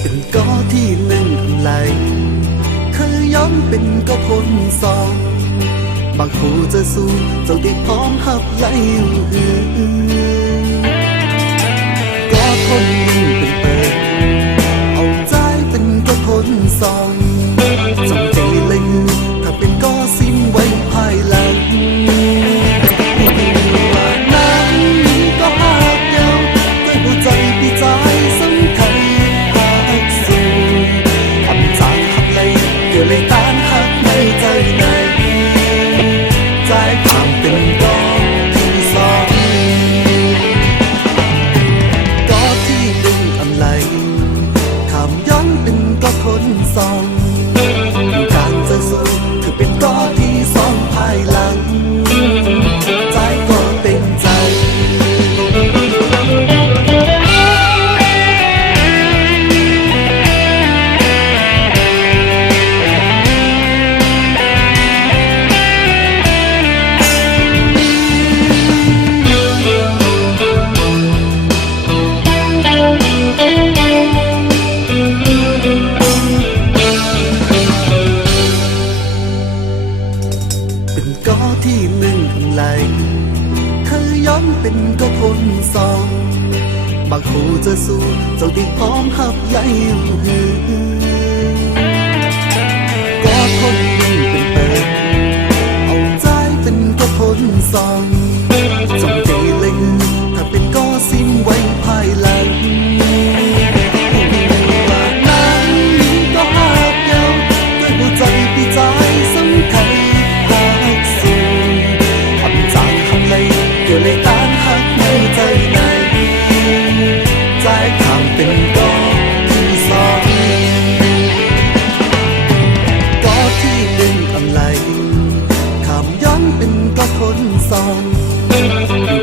เป็นก็ที่หนึ่งไหลเคยย้อมเป็นก็พนสอง บางคู่จะสู้เจ้าได้พร้อมหับไหลอยู่ก็คน ก็คนสองบางคู่จะสู้เจ้าติดพร้อมหับใหญ่หือก็ดคนเป็นเปิดเอาใจเป็นก็คนสองจงใจเลยือถ้าเป็นก็สิ้นไว้ภายหลังสำคัญหากสูงทำจากทำเลยเกี่ยเลยตา song